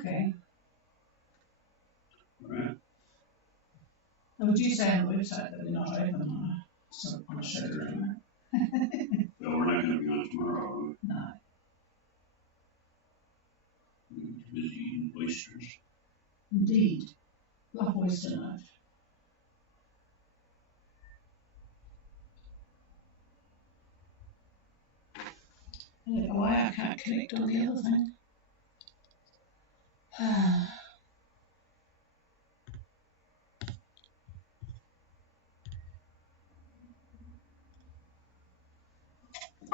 Okay. Right. Would you say on the website that we're not open on a showroom? No, we're not going to be on tomorrow. No. We're busy eating oysters. Indeed. Love oyster night. I don't know why I can't connect on the other thing.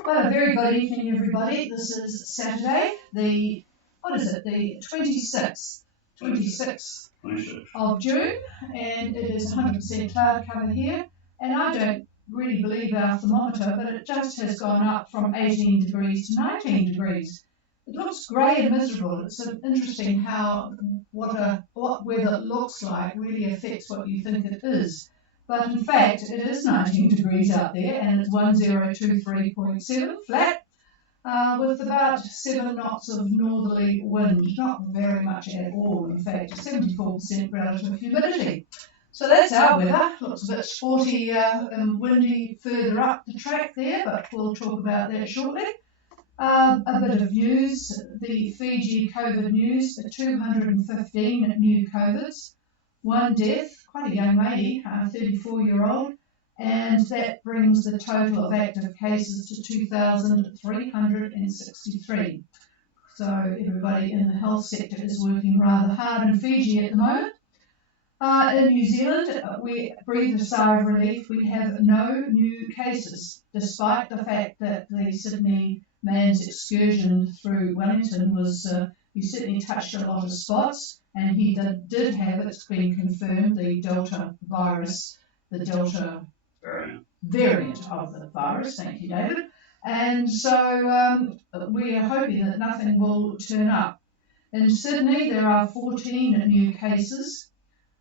Well, a very good evening, everybody. This is Saturday, the 26th of June, and it is 100% cloud cover here. And I don't really believe our thermometer, but it just has gone up from 18 degrees to 19 degrees. It looks grey and miserable. It's interesting how what weather looks like really affects what you think it is. But in fact, it is 19 degrees out there, and it's 1023.7 flat, with about 7 knots of northerly wind, not very much at all, in fact, 74% relative humidity. So that's our weather. Looks a bit sporty and windy further up the track there, but we'll talk about that shortly. A bit of news, the Fiji COVID news, 215 new COVIDs, 1 death, quite a young lady, 34-year-old, and that brings the total of active cases to 2,363. So everybody in the health sector is working rather hard in Fiji at the moment. In New Zealand, we breathe a sigh of relief. We have no new cases, despite the fact that the Sydney man's excursion through Wellington was, he certainly touched a lot of spots, and he did have, it's been confirmed, the Delta virus, the Delta variant of the virus. Thank you, David. And so we are hoping that nothing will turn up. In Sydney, there are 14 new cases.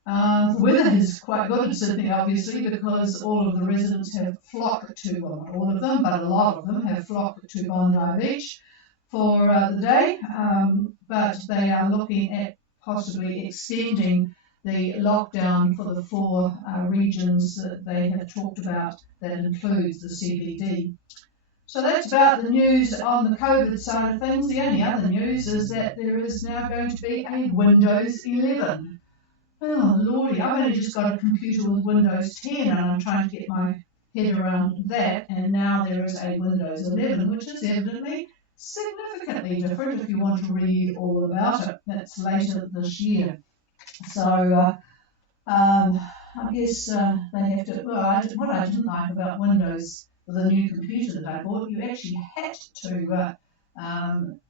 The weather is quite good in Sydney, obviously, because all of the residents have flocked to, well, not all of them, but a lot of them have flocked to Bondi Beach for the day. But they are looking at possibly extending the lockdown for the 4 regions that they have talked about. That includes the CBD. So that's about the news on the COVID side of things. The only other news is that there is now going to be a Windows 11. Oh, Lordy, I've only just got a computer with Windows 10 and I'm trying to get my head around that, and now there is a Windows 11, which is evidently significantly different if you want to read all about it. That's later this year. So I guess they have to, well, what I didn't like about Windows with the new computer that I bought, you actually had to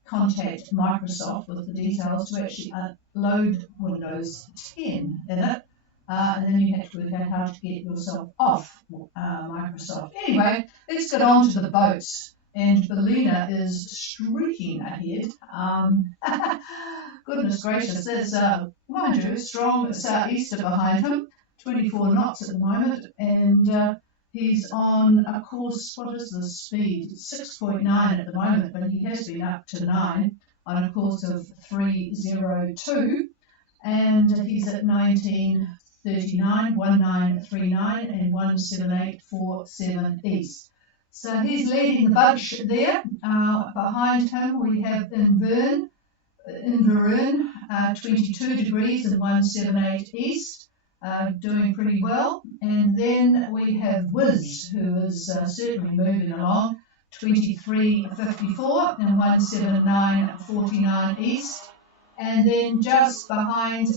contact Microsoft with the details to actually load Windows 10 in it, and then you had to work out how to get yourself off Microsoft. Anyway, let's get on to the boats, and Bellina is streaking ahead. Goodness gracious, there's, mind you, a strong southeaster behind him, 24 knots at the moment, and he's on a course, what is the speed? 6.9 at the moment, but he has been up to 9 on a course of 302, and he's at 1939, 1939 and 17847 east. So he's leading the bunch there. Behind him we have Invern, 22 degrees and 178 east. Doing pretty well, and then we have Wiz, who is certainly moving along, 23.54 and 179.49 east, and then just behind,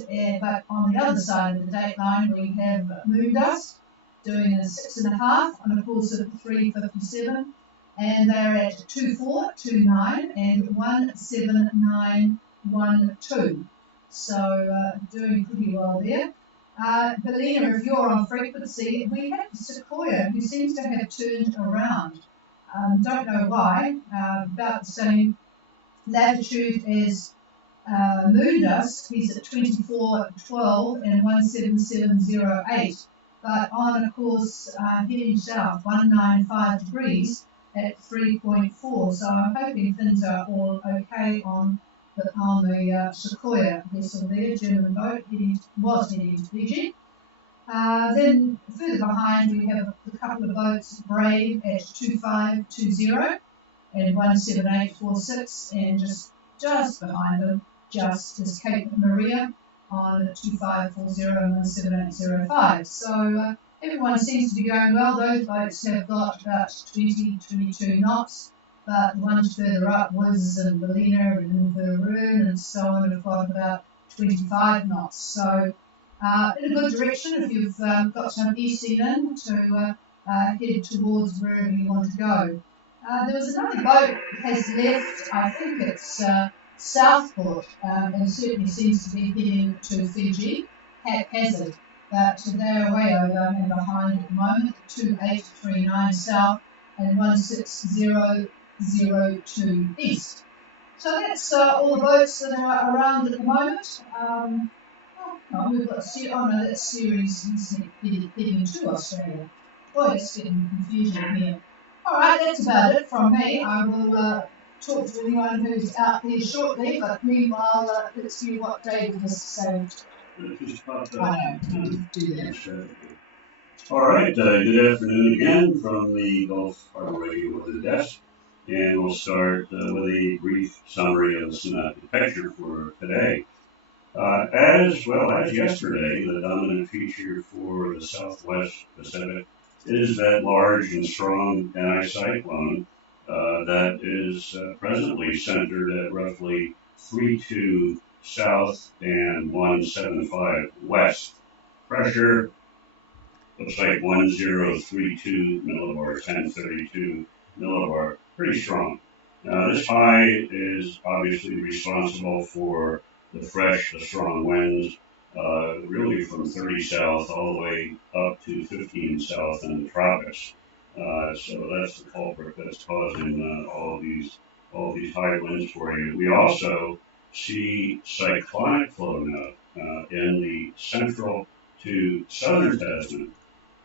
but on the other side of the date line, we have Moondust doing a 6.5 on a course of 3.57, and they're at 24.29 and 179.12, so doing pretty well there. Bellina, if you're on frequency, we have Sequoia, who seems to have turned around. Don't know why. About the same latitude as Moondust. He's at 24.12 and 177.08. But on a course heading south, 195 degrees at 3.4. So I'm hoping things are all okay on on the Sequoia vessel there, German boat, was heading to Fiji. Then further behind we have a couple of boats, Brave at 2520 and 17846, and just behind them, just is Cape Maria on 2540 and 17805. So everyone seems to be going well. Those boats have got about 22 knots, but the ones further up, Wiz and Bellina and Inveroon and so on, have got about 25 knots. So in a good direction if you've got some easting in to head towards wherever you want to go. There was another boat that has left, I think it's Southport, and certainly seems to be heading to Fiji, haphazard, but they're way over and behind at the moment, 2839 south and 16002 east. So that's all the boats that are around at the moment. We've got that's series heading to Australia. Boy, it's getting confusing here. All right, that's about it from me. I will talk to anyone who's out there shortly, but meanwhile, let's see what David has to say. Just about I know, do that. All right, good afternoon again from the Gulf Harbour Radio Weather Desk. And we'll start with a brief summary of the synoptic picture for today. As well as yesterday, the dominant feature for the Southwest Pacific is that large and strong anticyclone that is presently centered at roughly 32 south and 175 west. Pressure looks like 1032 millibar, 1032 millibar, pretty strong. This high is obviously responsible for the fresh, the strong winds, really from 30 south all the way up to 15 south in the tropics. So that's the culprit that's causing all these high winds for you. We also see cyclonic flow now in the central to southern Tasman.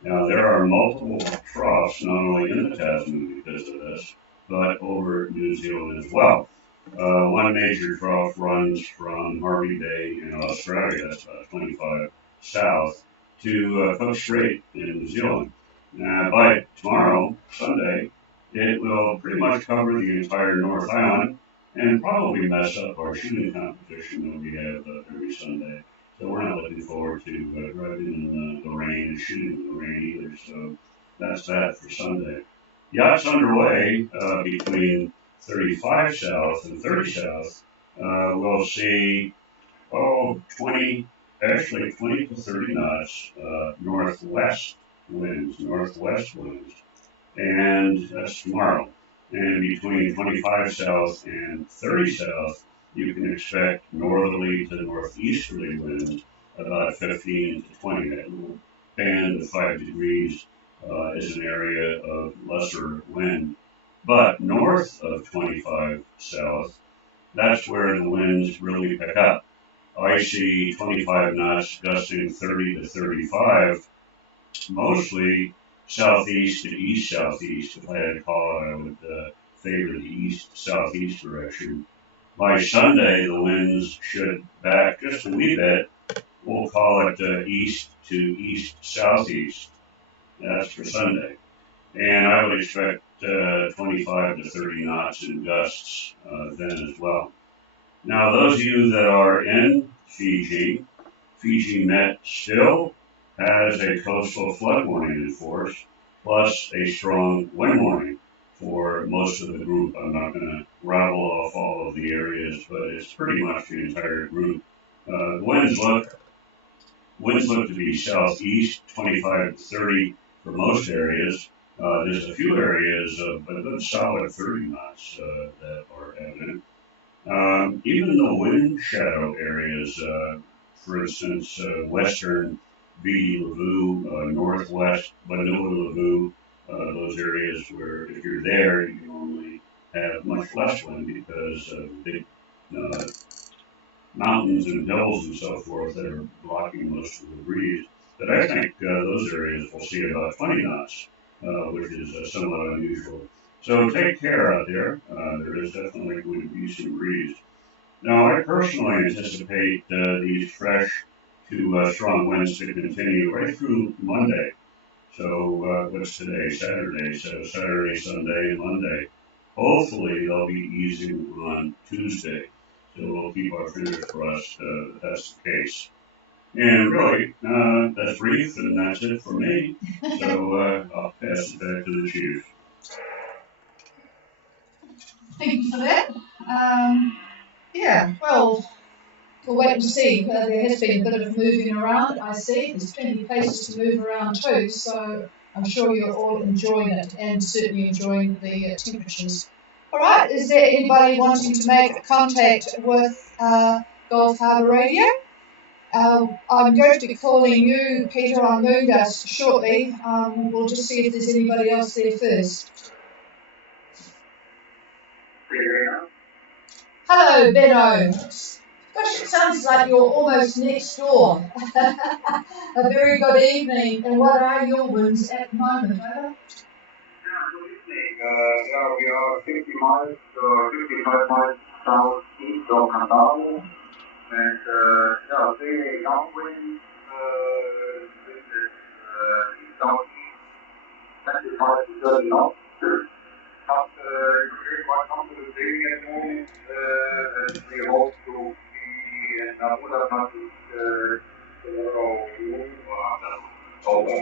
Now there are multiple troughs not only in the Tasman because of this, but over New Zealand as well. One major trough runs from Harbour Bay in Australia, that's about 25 south, to Cook Strait in New Zealand. By tomorrow, Sunday, it will pretty much cover the entire North Island and probably mess up our shooting competition that we have every Sunday. So we're not looking forward to driving in the rain and shooting in the rain either. So that's that for Sunday. Yachts underway between 35 south and 30 south. We'll see 20 to 30 knots northwest winds, and that's tomorrow. And between 25 south and 30 south, you can expect northerly to northeasterly winds about 15 to 20. That little band of 5 degrees is an area of lesser wind. But north of 25 south, that's where the winds really pick up. I see 25 knots gusting 30 to 35, mostly southeast to east-southeast. If I had to call it, I would favor the east-southeast direction. By Sunday, the winds should back just a wee bit. We'll call it east to east-southeast. That's for Sunday. And I would expect 25 to 30 knots in gusts then as well. Now, those of you that are in Fiji, Fiji Met still has a coastal flood warning in force, plus a strong wind warning for most of the group. I'm not going to rattle off all of the areas, but it's pretty much the entire group. Winds look to be southeast, 25 to 30 for most areas. There's a few areas of a good solid 30 knots that are evident. Even the wind shadow areas, for instance, western Viti Levu, northwest Vanilla Levu, those areas where if you're there, you normally have much less wind because of big mountains and hills and so forth that are blocking most of the breeze. But I think those areas will see about 20 knots, which is somewhat unusual. So take care out there. There is definitely going to be some breeze. Now, I personally anticipate these fresh to strong winds to continue right through Monday. So, what's today? Saturday. So, Saturday, Sunday, and Monday. Hopefully, they'll be easing on Tuesday. So, we'll keep our fingers crossed that's the case. And really, that's brief, and that's it for me. So, I'll pass it back to the chief. Thank you for that. Yeah, well, we'll wait and see. There has been a bit of moving around, I see. There's plenty of places to move around too, so I'm sure you're all enjoying it and certainly enjoying the temperatures. All right, is there anybody wanting to make contact with Gulf Harbour Radio? I'm going to be calling you, Peter, on Moondust shortly. We'll just see if there's anybody else there first. Hello, Benno. Gosh, it sounds like you're almost next door. A very good evening. And what are your winds at the moment, over? We are 50 miles, 55 miles southeast of Harbour, and very downwind, wind is southeast, 25 to 30 knots. But it's very quite comfortable sailing at the moment, and we hope to be in Harbour tomorrow noon or over.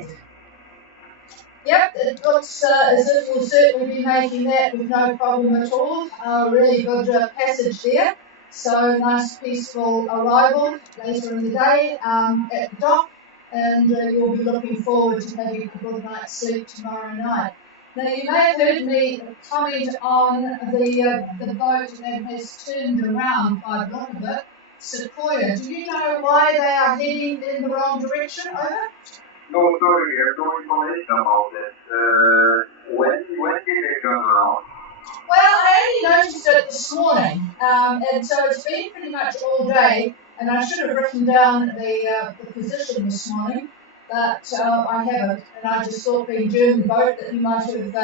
Yep, it looks as if we'll certainly be making that with no problem at all. Really good passage there. So nice peaceful arrival later in the day at the dock, and you'll be looking forward to having a good night's sleep tomorrow night. Now you may have heard me comment on the boat that has turned around by the look of it, Sequoia. Do you know why they are heading in the wrong direction, over? No, sorry, we have no information about it. When did they turn around? Well, I only noticed it this morning, and so it's been pretty much all day, and I should have written down the position this morning, but I haven't, and I just thought being German boat that you might have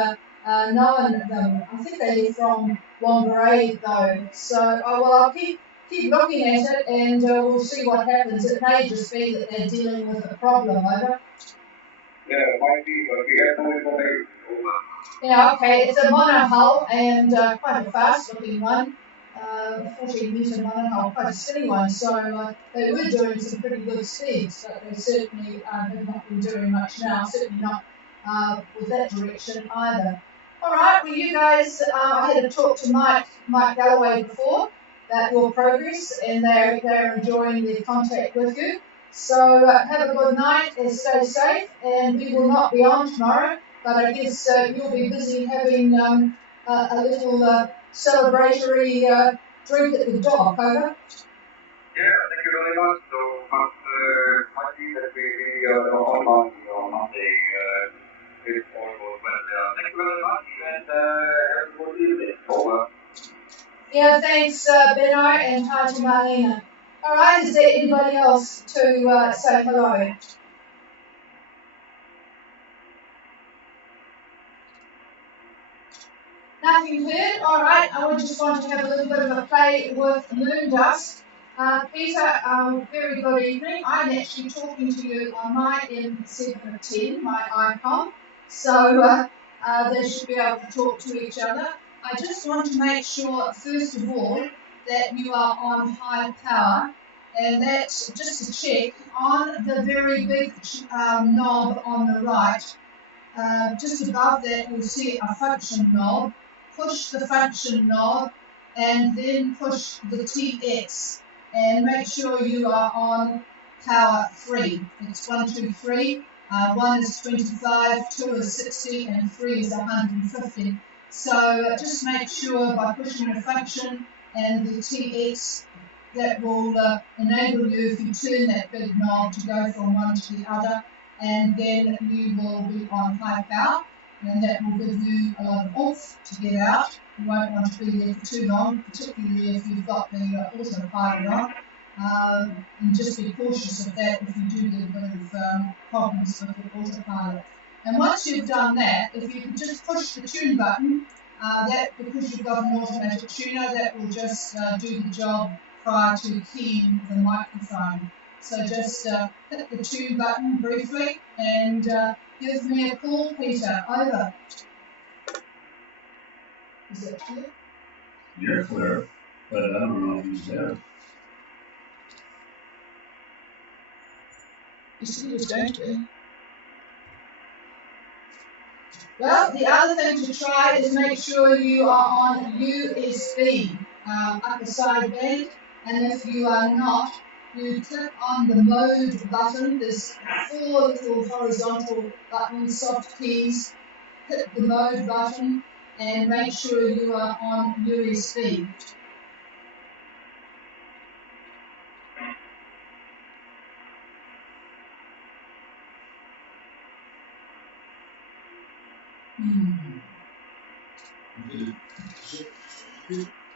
known them. I think they left from Whangarei though, so I'll keep looking at it, and we'll see what happens. It may just be that they're dealing with a problem, over. Yeah, it might be, but we have no information. Over. Yeah, okay, it's a monohull and quite a fast-looking one, 14-metre monohull, quite a skinny one, so they were doing some pretty good speeds, but they certainly have not been doing much now, certainly not with that direction either. All right, well, you guys, I had a talk to Mike Galloway before about your progress, and they're enjoying their contact with you. So have a good night and stay safe, and we will not be on tomorrow. But I guess you'll be busy having a little celebratory drink at the dock, over? Yeah, thank you very much. So, might be that we are online on Monday if all goes well. Thank you very much, and have a good evening. Over. Yeah, thanks, Benno, and hi to Marlena. All right, is there anybody else to say hello? Nothing heard? All right, I would just want to have a little bit of a play with Moondust. Peter, very good evening. I'm actually talking to you on my M710, my icon, so they should be able to talk to each other. I just want to make sure, first of all, that you are on high power, and that's just to check on the very big knob on the right. Just above that, you'll see a function knob. Push the function knob and then push the TX and make sure you are on power 3. It's 1, 2, 3. 1 is 25, 2 is 60, and 3 is 150. So just make sure by pushing the function and the TX that will enable you, if you turn that big knob, to go from one to the other, and then you will be on high power, and that will give you a lot of oomph to get out. You won't want to be there for too long, particularly if you've got the autopilot on. And just be cautious of that if you do get a bit of problems with the autopilot. And once you've done that, if you can just push the tune button, that, because you've got an automatic tuner, that will just do the job prior to keying the microphone. So just hit the 2 button briefly and give me a call, Peter. Over. Is that clear? You're clear, but I don't know if he's there. You said he was going to be. Well, the other thing to try is make sure you are on USB, upper side band, and if you are not, you click on the mode button. There's 4 little horizontal buttons, soft keys. Hit the mode button and make sure you are on USB.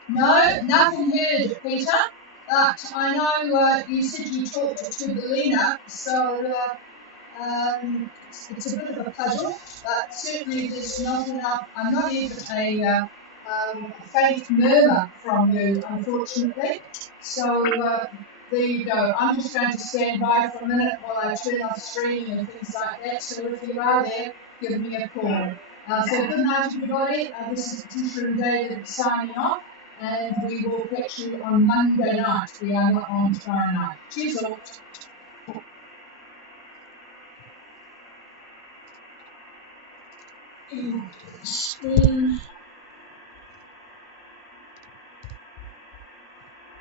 No, nothing heard, Peter. But I know you said you talked to Belina, so it's a bit of a puzzle. But certainly there's not enough. I'm not even a faint murmur from you, unfortunately. So there you go. I'm just going to stand by for a minute while I turn off streaming and things like that. So if you are there, give me a call. So good night, everybody. This is Patricia and David signing off, and we will catch you on Monday night. We are not on tomorrow night. Cheers all. Screen.